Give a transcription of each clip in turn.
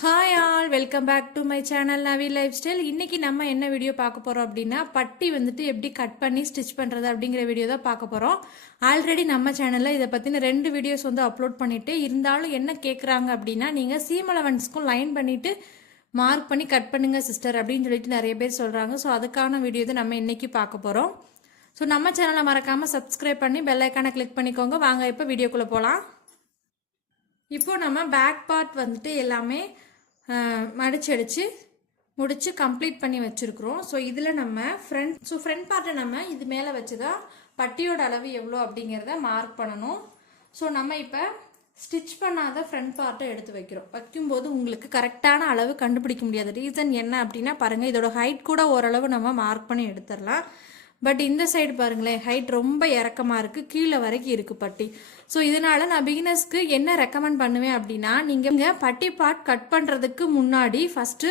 Hi all welcome back to my channel Navi lifestyle. இன்றைக்கி நம்ம என்ன வீடியோ பார்க்க போகிறோம் அப்படின்னா, பட்டி வந்துட்டு எப்படி கட் பண்ணி ஸ்டிச் பண்ணுறது அப்படிங்கிற வீடியோ தான் பார்க்க போகிறோம். ஆல்ரெடி நம்ம சேனலில் இதை பற்றின 2 வீடியோஸ் வந்து அப்லோட் பண்ணிவிட்டு, இருந்தாலும் என்ன கேட்குறாங்க அப்படின்னா, நீங்கள் சீம் அலவன்ஸ்க்கும் லைன் பண்ணிவிட்டு மார்க் பண்ணி கட் பண்ணுங்கள் சிஸ்டர் அப்படின்னு சொல்லிட்டு நிறைய பேர் சொல்கிறாங்க. ஸோ அதுக்கான வீடியோ தான் நம்ம இன்றைக்கி பார்க்க போகிறோம். ஸோ நம்ம சேனலை மறக்காமல் சப்ஸ்கிரைப் பண்ணி பெல் ஐக்கானை கிளிக் பண்ணிக்கோங்க. வாங்க இப்போ வீடியோக்குள்ளே போகலாம். இப்போது நம்ம பேக் பார்ட் வந்துட்டு எல்லாமே மடிச்சடிச்சு முடிச்சு கம்ப்ளீட் பண்ணி வச்சுருக்குறோம். ஸோ இதில் நம்ம ஃப்ரண்ட் பார்ட்டை நம்ம இது மேலே வச்சு தான் பட்டியோட அளவு எவ்வளோ அப்படிங்கிறத மார்க் பண்ணணும். ஸோ நம்ம இப்போ ஸ்டிச் பண்ணாத ஃப்ரண்ட் பார்ட்டை எடுத்து வைக்கும்போது உங்களுக்கு கரெக்டான அளவு கண்டுபிடிக்க முடியாது. ரீசன் என்ன அப்படின்னா பாருங்கள், இதோட ஹைட் கூட ஓரளவு நம்ம மார்க் பண்ணி எடுத்துடலாம். பட் இந்த சைடு பாருங்களேன், ஹைட் ரொம்ப இறக்கமாக இருக்குது, கீழே வரைக்கும் இருக்குது பட்டி. ஸோ இதனால் நான் பிகினர்ஸ்க்கு என்ன ரெக்கமெண்ட் பண்ணுவேன் அப்படின்னா, நீங்கள் பட்டி பார்ட் கட் பண்ணுறதுக்கு முன்னாடி ஃபஸ்ட்டு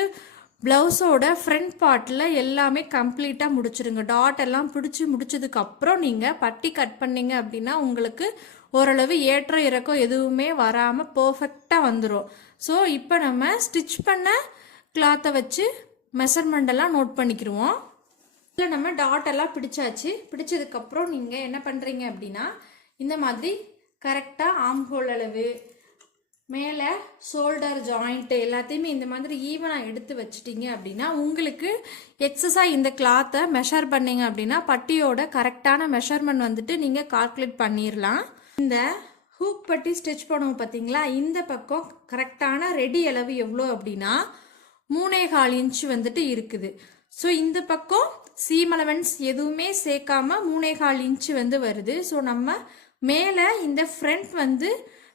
ப்ளவுஸோட ஃப்ரண்ட் பார்ட்டில் எல்லாமே கம்ப்ளீட்டாக முடிச்சிடுங்க. டாட் எல்லாம் பிடிச்சி முடிச்சதுக்கப்புறம் நீங்கள் பட்டி கட் பண்ணிங்க அப்படின்னா உங்களுக்கு ஓரளவு ஏற்ற இறக்கம் எதுவுமே வராமல் பர்ஃபெக்டாக வந்துடும். ஸோ இப்போ நம்ம ஸ்டிச் பண்ண கிளாத்தை வச்சு மெஷர்மெண்டெல்லாம் நோட் பண்ணிக்கிடுவோம். இதில் நம்ம டாட் எல்லாம் பிடிச்சாச்சு. பிடிச்சதுக்கப்புறம் நீங்கள் என்ன பண்ணுறீங்க அப்படின்னா, இந்த மாதிரி கரெக்டாக ஆர்ம் ஹோல் அளவு, மேலே ஷோல்டர் ஜாயிண்ட்டு எல்லாத்தையுமே இந்த மாதிரி ஈவனாக எடுத்து வச்சிட்டிங்க அப்படின்னா, உங்களுக்கு எக்ஸஸாக இந்த கிளாத்தை மெஷர் பண்ணிங்க அப்படின்னா பட்டியோட கரெக்டான மெஷர்மெண்ட் வந்துட்டு நீங்கள் கால்குலேட் பண்ணிடலாம். இந்த ஹூக் பட்டி ஸ்டிச் பண்ணுவோம் பார்த்தீங்களா, இந்த பக்கம் கரெக்டான ரெடி அளவு எவ்வளோ அப்படின்னா 3.25 இன்ச் வந்துட்டு இருக்குது. ஸோ இந்த பக்கம் சீம் அலவன்ஸ் எதுவுமே சேர்க்காம 3.25 இன்ச்சு வந்து வருது. ஸோ நம்ம மேலே இந்த ஃப்ரண்ட் வந்து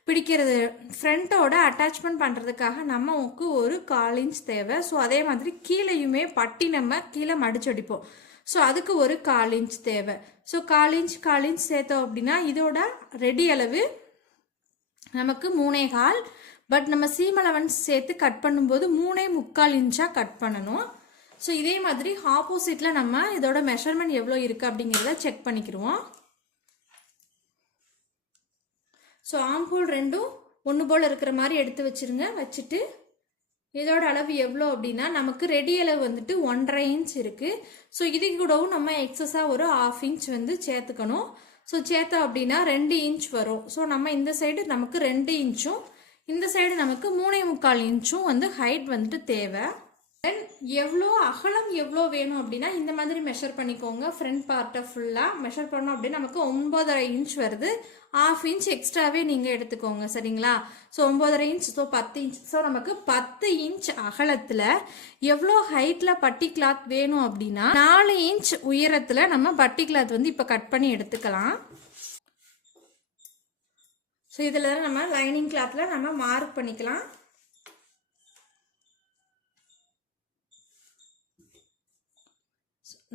பிடிக்கிறது, ஃப்ரண்ட்டோட அட்டாச்மெண்ட் பண்ணுறதுக்காக நமக்கு ஒரு 1/4 இன்ச் தேவை. ஸோ அதே மாதிரி கீழேயுமே பட்டி நம்ம கீழே மடிச்சடிப்போம். ஸோ அதுக்கு ஒரு 1/4 இன்ச் தேவை. ஸோ 1/4 இன்ச் சேர்த்தோம் அப்படின்னா இதோட ரெடி அளவு நமக்கு 3.25. பட் நம்ம சீம் அலவன்ஸ் சேர்த்து கட் பண்ணும்போது 3.25 இன்ச்சாக கட் பண்ணணும். ஸோ இதே மாதிரி ஆப்போசிட்டில் நம்ம இதோட மெஷர்மெண்ட் எவ்வளோ இருக்குது அப்படிங்கிறத செக் பண்ணிக்கிடுவோம். ஸோ ஆர்ம் ஹோல் ரெண்டும் ஒன்று போல் இருக்கிற மாதிரி எடுத்து வச்சுருங்க. வச்சுட்டு இதோட அளவு எவ்வளோ அப்படின்னா நமக்கு ரெடி அளவு வந்துட்டு 1.5 இன்ச் இருக்குது. ஸோ இது கூடவும் நம்ம எக்ஸஸாக ஒரு 1/2 இன்ச் வந்து சேர்த்துக்கணும். ஸோ சேர்த்தோம் அப்படின்னா 2 இன்ச் வரும். ஸோ நம்ம இந்த சைடு நமக்கு 2 இன்ச்சும் இந்த சைடு நமக்கு 3.25 இன்ச்சும் வந்து ஹைட் வந்துட்டு தேவை. தென் எவ்வளோ அகலம் எவ்வளோ வேணும் அப்படின்னா இந்த மாதிரி மெஷர் பண்ணிக்கோங்க. ஃப்ரண்ட் பார்ட்டை ஃபுல்லாக மெஷர் பண்ணோம் அப்படின்னா நமக்கு 9.5 இன்ச் வருது. 1/2 இன்ச் எக்ஸ்ட்ராவே நீங்கள் எடுத்துக்கோங்க, சரிங்களா? So 9.5 inch, so 10 inch. So நமக்கு 10 இன்ச் அகலத்தில் எவ்வளோ ஹைட்டில் பட்டி கிளாத் வேணும் அப்படின்னா 4 இன்ச் உயரத்தில் நம்ம பட்டி கிளாத் வந்து இப்போ கட் பண்ணி எடுத்துக்கலாம். ஸோ இதில் நம்ம லைனிங் கிளாத்தில் நம்ம மார்க் பண்ணிக்கலாம்.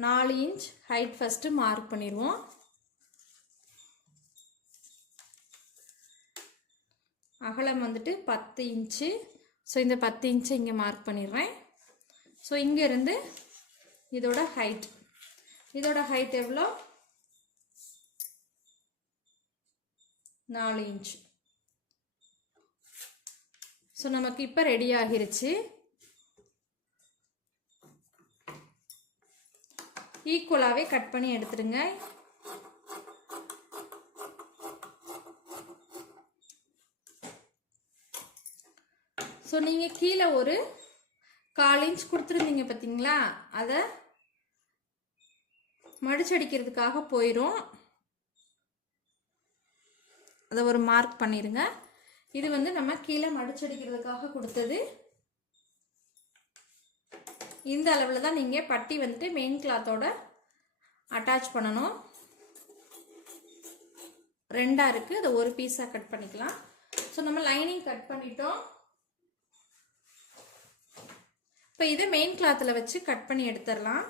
நாலு இன்ச் ஹைட் ஃபஸ்ட்டு மார்க் பண்ணிடுவோம். அகலம் வந்துட்டு 10 இன்ச்சு. ஸோ இந்த 10 இன்ச்சு இங்கே மார்க் பண்ணிடுறேன். ஸோ இங்கேருந்து இதோட ஹைட் எவ்வளோ? 4 இன்ச். ஸோ நமக்கு இப்போ ரெடி ஆகிருச்சு. ஈக்குவலாகவே கட் பண்ணி எடுத்துடுங்க. ஸோ நீங்கள் கீழே ஒரு 1/4 இன்ச் கொடுத்துருந்தீங்க பார்த்தீங்களா, அதை மடிச்சடிக்கிறதுக்காக போயிடும். அதை ஒரு மார்க் பண்ணிடுங்க. இது வந்து நம்ம கீழே மடிச்சடிக்கிறதுக்காக கொடுத்தது. இந்த அளவில் தான் நீங்கள் பட்டி வந்துட்டு மெயின் கிளாத்தோட அட்டாச் பண்ணணும். 2 இருக்குது, அதை ஒரு பீஸாக கட் பண்ணிக்கலாம். ஸோ நம்ம லைனிங் கட் பண்ணிட்டோம். இப்போ இதை மெயின் கிளாத்தில் வச்சு கட் பண்ணி எடுத்துடலாம்.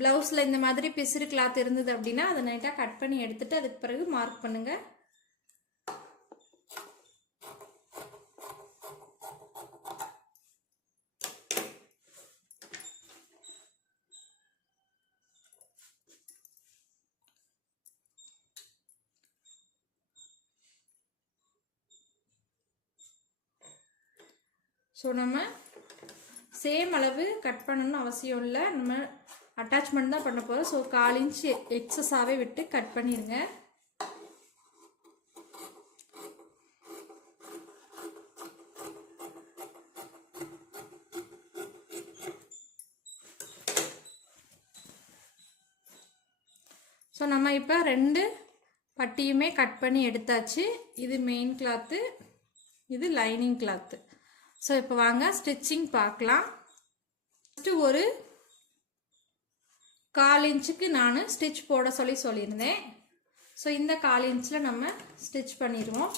ப்ளவுஸில் இந்த மாதிரி பிசுறு கிளாத் இருந்தது அப்படின்னா அதை நைட்டாக கட் பண்ணி எடுத்துட்டு அதுக்கு பிறகு மார்க் பண்ணுங்கள். ஸோ நம்ம சேம் அளவு கட் பண்ணணும்னு அவசியம் இல்லை, நம்ம அட்டாச்மெண்ட் தான் பண்ண போகிறோம். ஸோ 1/4 இன்ச் எக்ஸஸாகவே விட்டு கட் பண்ணிடுங்க. ஸோ நம்ம இப்போ 2 பட்டியுமே கட் பண்ணி எடுத்தாச்சு. இது மெயின் கிளாத்து, இது லைனிங் கிளாத்து. ஸோ இப்போ வாங்க ஸ்டிச்சிங் பார்க்கலாம். ஃபஸ்ட்டு ஒரு 1/4 இன்ச்சுக்கு நான் ஸ்டிச் போட சொல்லியிருந்தேன். ஸோ இந்த 1/4 இன்ச்சில் நம்ம ஸ்டிச் பண்ணிடுவோம்.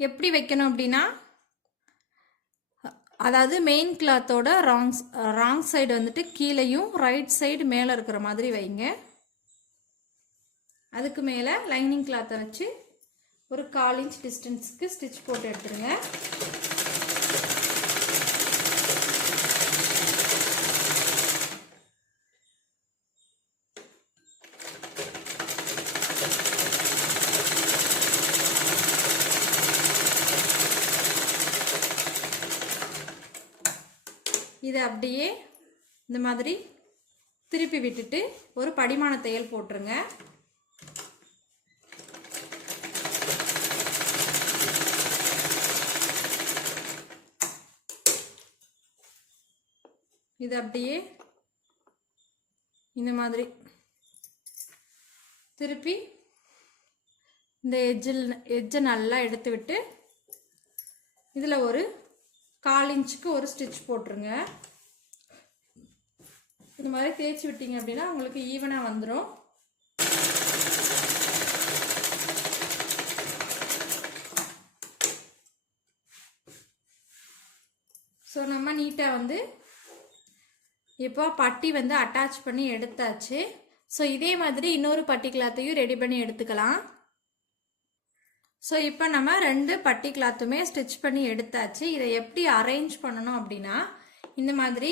எப்படி வைக்கணும் அப்படின்னா, அதாவது மெயின் கிளாத்தோட ராங் சைடு வந்துட்டு கீழேயும் ரைட் சைடு மேலே இருக்கிற மாதிரி வைங்க. அதுக்கு மேலே லைனிங் கிளாத்தை வச்சு ஒரு 1/4 இன்ச் டிஸ்டன்ஸுக்கு ஸ்டிச் போட்டு எடுத்துருங்க. இதை அப்படியே இந்த மாதிரி திருப்பி விட்டுட்டு ஒரு படிமான தையல் போட்டுருங்க. இது அப்படியே இந்த மாதிரி திருப்பி இந்த எட்ஜை நல்லா எடுத்து விட்டு இதில் ஒரு 1/4 இன்ச்சுக்கு ஒரு ஸ்டிச் போட்டுருங்க. இந்த மாதிரி தேய்ச்சி விட்டீங்க அப்படின்னா உங்களுக்கு ஈவனாக வந்துடும். ஸோ நம்ம நீட்டாக வந்து இப்போ பட்டி வந்து அட்டாச் பண்ணி எடுத்தாச்சு. ஸோ இதே மாதிரி இன்னொரு பட்டி கிளாத்தையும் ரெடி பண்ணி எடுத்துக்கலாம். ஸோ இப்போ நம்ம 2 பட்டி கிளாத்துமே ஸ்டிச் பண்ணி எடுத்தாச்சு. இதை எப்படி அரேஞ்ச் பண்ணணும் அப்படின்னா, இந்த மாதிரி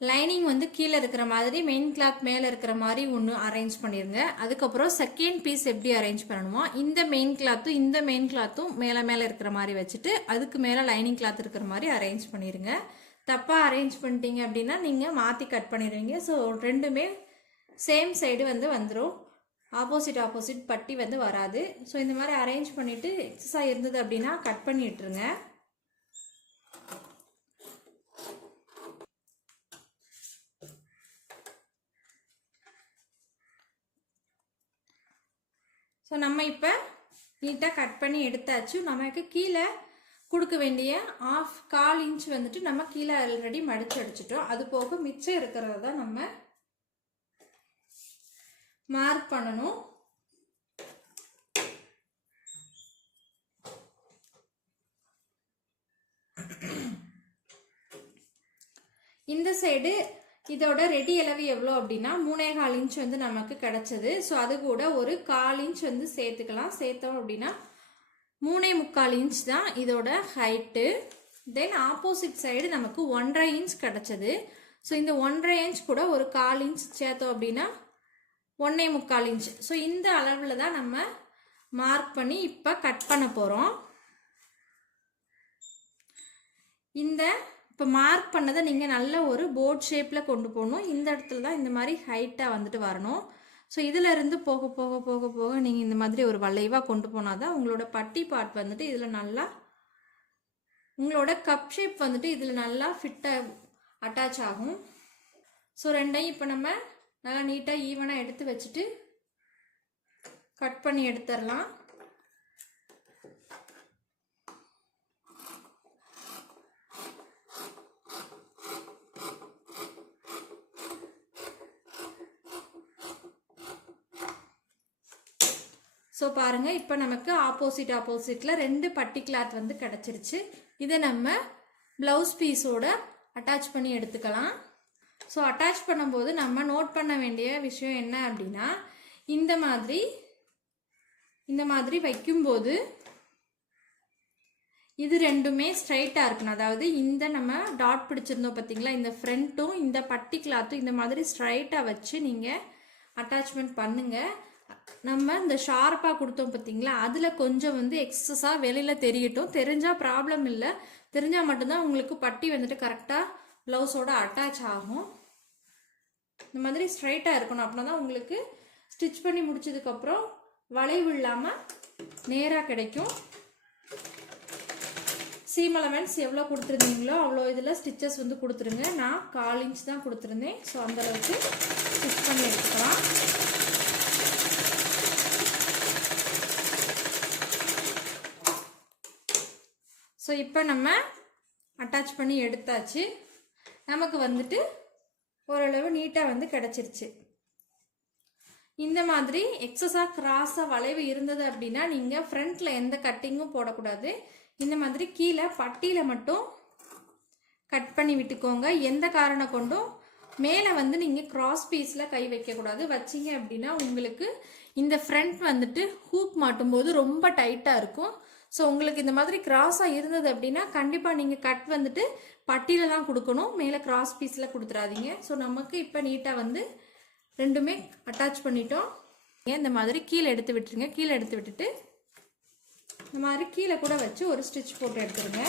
லைனிங் வந்து கீழே இருக்கிற மாதிரி மெயின் கிளாத் மேலே இருக்கிற மாதிரி ஒன்று அரேஞ்ச் பண்ணிடுங்க. அதுக்கப்புறம் செகண்ட் பீஸ் எப்படி அரேஞ்ச் பண்ணணுமோ, இந்த மெயின் கிளாத்தும் மேலே இருக்கிற மாதிரி வச்சுட்டு அதுக்கு மேலே லைனிங் கிளாத் இருக்கிற மாதிரி அரேஞ்ச் பண்ணிடுங்க. தப்பாக அரேஞ்ச் பண்ணிட்டீங்க அப்படின்னா நீங்கள் மாற்றி கட் பண்ணிடுவீங்க. ஸோ ரெண்டுமே சேம் சைடு வந்து வந்துடும், ஆப்போசிட் பட்டி வந்து வராது. ஸோ இந்த மாதிரி அரேஞ்ச் பண்ணிவிட்டு எக்ஸஸாக இருந்தது அப்படின்னா கட் பண்ணி விட்டுருங்க. ஸோ நம்ம இப்போ நீட்டாக கட் பண்ணி எடுத்தாச்சு. நமக்கு கீழே கொடுக்க வேண்டிய 1/4 இன்ச் வந்துட்டு நம்ம கீழே ஆல்ரெடி மடிச்சு அடிச்சிட்டோம். அது போக மிச்சம் இருக்கிறத தான் நம்ம மார்க் பண்ணணும். இந்த சைடு இதோட ரெடி அளவு எவ்வளோ அப்படின்னா 3/4 இன்ச் வந்து நமக்கு கிடைச்சது. ஸோ அது கூட ஒரு 1/4 இன்ச் வந்து சேர்த்துக்கலாம். சேர்த்தோம் அப்படின்னா 3/4 இன்ச் தான் இதோட ஹைட்டு. தென் ஆப்போசிட் சைடு நமக்கு 1.5 இன்ச் கிடைச்சது. ஸோ இந்த 1.5 இன்ச் கூட ஒரு 1/4 இன்ச் சேர்த்தோம் அப்படின்னா 1.25 இன்ச். ஸோ இந்த அளவில் தான் நம்ம மார்க் பண்ணி இப்போ கட் பண்ண போகிறோம். இந்த இப்போ மார்க் பண்ணதை நீங்கள் நல்ல ஒரு போர்ட் ஷேப்பில் கொண்டு போகணும். இந்த இடத்துல தான் இந்த மாதிரி ஹைட்டாக வந்துட்டு வரணும். ஸோ இதில் இருந்து போக போக போக போக நீங்கள் இந்த மாதிரி ஒரு வளைவாக கொண்டு போனால் தான் உங்களோட பட்டி பார்ட் வந்துட்டு இதில் நல்லா, உங்களோட கப் ஷேப் வந்துட்டு இதில் நல்லா ஃபிட்டாக அட்டாச் ஆகும். ஸோ ரெண்டையும் இப்போ நம்ம நல்லா நீட்டாக ஈவனாக எடுத்து வச்சுட்டு கட் பண்ணி எடுத்துடலாம். ஸோ பாருங்கள், இப்போ நமக்கு ஆப்போசிட்டில் 2 பட்டி கிளாத் வந்து கிடச்சிருச்சு. இதை நம்ம ப்ளவுஸ் பீஸோட அட்டாச் பண்ணி எடுத்துக்கலாம். ஸோ அட்டாச் பண்ணும்போது நம்ம நோட் பண்ண வேண்டிய விஷயம் என்ன அப்படின்னா, இந்த மாதிரி வைக்கும்போது இது ரெண்டுமே ஸ்ட்ரைட்டாக இருக்கணும். அதாவது இந்த நம்ம டாட் பிடிச்சிருந்தோம் பார்த்தீங்களா, இந்த ஃப்ரண்ட்டும் இந்த பட்டி கிளாத்தும் இந்த மாதிரி ஸ்ட்ரைட்டாக வச்சு நீங்கள் அட்டாச்மெண்ட் பண்ணுங்கள். நம்ம இந்த ஷார்ப்பாக கொடுத்தோம் பார்த்தீங்களா, அதில் கொஞ்சம் வந்து எக்ஸஸாக வெளியில் தெரியட்டும். தெரிஞ்சால் ப்ராப்ளம் இல்லை, தெரிஞ்சால் மட்டும்தான் உங்களுக்கு பட்டி வந்துட்டு கரெக்டாக ப்ளவுஸோட அட்டாச் ஆகும். இந்த மாதிரி ஸ்ட்ரைட்டாக இருக்கணும், அப்படின்னா தான் உங்களுக்கு ஸ்டிச் பண்ணி முடிச்சதுக்கப்புறம் வளைவு இல்லாமல் நேராக கிடைக்கும். சீம் அலவன்ஸ் எவ்வளோ கொடுத்துருந்தீங்களோ அவ்வளோ இதில் ஸ்டிச்சஸ் வந்து கொடுத்துருங்க. நான் 1/4 இன்ச் தான் கொடுத்துருந்தேன். ஸோ அந்தளவுக்கு ஸ்டிச் பண்ணி எடுத்துக்கலாம். ஸோ இப்போ நம்ம அட்டாச் பண்ணி எடுத்தாச்சு. நமக்கு வந்துட்டு ஓரளவு நீட்டாக வந்து கிடச்சிருச்சு. இந்த மாதிரி எக்ஸஸாக கிராஸாக வளைவு இருந்தது அப்படின்னா நீங்கள் ஃப்ரண்ட்டில் எந்த கட்டிங்கும் போடக்கூடாது. இந்த மாதிரி கீழே பட்டியில் மட்டும் கட் பண்ணி விட்டுக்கோங்க. எந்த காரணம் கொண்டும் மேலே வந்து நீங்கள் கிராஸ் பீஸில் கை வைக்கக்கூடாது. வச்சிங்க அப்படின்னா உங்களுக்கு இந்த ஃப்ரண்ட் வந்துட்டு ஹூக் மாட்டும்போது ரொம்ப டைட்டாக இருக்கும். ஸோ உங்களுக்கு இந்த மாதிரி கிராஸாக இருந்தது அப்படின்னா கண்டிப்பாக நீங்கள் கட் வந்துட்டு பட்டியில் தான் கொடுக்கணும், மேலே கிராஸ் பீஸில் கொடுத்துடாதீங்க. ஸோ நமக்கு இப்போ நீட்டாக வந்து ரெண்டுமே அட்டாச் பண்ணிட்டோம். இந்த மாதிரி கீழே எடுத்து விட்டுருங்க. கீழே எடுத்து விட்டுட்டு இந்த மாதிரி கீழே கூட வச்சு ஒரு ஸ்டிச் போட்டு எடுத்துருங்க.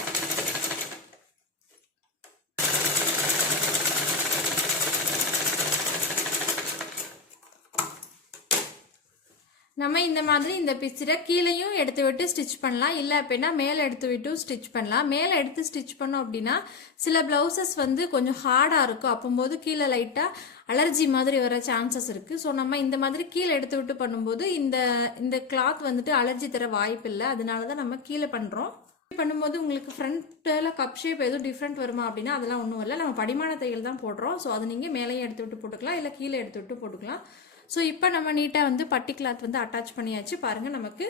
நம்ம இந்த மாதிரி இந்த பிக்சரை கீழேயும் எடுத்து விட்டு ஸ்டிச் பண்ணலாம், இல்லை அப்படின்னா மேலே எடுத்து விட்டு ஸ்டிச் பண்ணலாம். மேலே எடுத்து ஸ்டிச் பண்ணோம் அப்படின்னா சில பிளவுசஸ் வந்து கொஞ்சம் ஹார்டாக இருக்கும், அப்போது கீழே லைட்டாக அலர்ஜி மாதிரி வர சான்சஸ் இருக்குது. ஸோ நம்ம இந்த மாதிரி கீழே எடுத்து விட்டு பண்ணும்போது இந்த கிளாத் வந்துட்டு அலர்ஜி தர வாய்ப்பு இல்லை. அதனால தான் நம்ம கீழே பண்ணுறோம். பண்ணும்போது உங்களுக்கு ஃப்ரண்ட்டில் கப் ஷேப் எதுவும் டிஃப்ரெண்ட் வருமா அப்படின்னா அதெல்லாம் ஒன்றும் இல்லை. நம்ம படிமான தையல் தான் போடுறோம். ஸோ அது நீங்கள் மேலேயும் எடுத்து விட்டு போட்டுக்கலாம், இல்லை கீழே எடுத்து விட்டு போட்டுக்கலாம். ஸோ இப்போ நம்ம நீட்டாக வந்து பட்டி கிளாத் வந்து அட்டாச் பண்ணியாச்சு. பாருங்கள், நமக்கு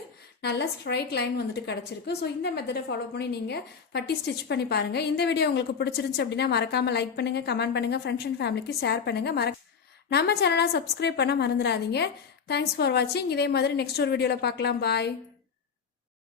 நல்ல ஸ்ட்ரைட் லைன் வந்துட்டு கிடச்சிருக்கு. ஸோ இந்த மெத்தடை ஃபாலோ பண்ணி நீங்கள் பட்டி ஸ்டிச் பண்ணி பாருங்கள். இந்த வீடியோ உங்களுக்கு பிடிச்சிருந்துச்சு அப்படின்னா மறக்காமல் லைக் பண்ணுங்கள், கமெண்ட் பண்ணுங்கள், ஃப்ரெண்ட்ஸ் அண்ட் ஃபேமிலிக்கு ஷேர் பண்ணுங்கள். நம்ம சேனலை சப்ஸ்கிரைப் பண்ண மறந்துடாதீங்க. தேங்க்ஸ் ஃபார் வாட்சிங். இதே மாதிரி நெக்ஸ்ட் ஒரு வீடியோவில் பார்க்கலாம். பாய்.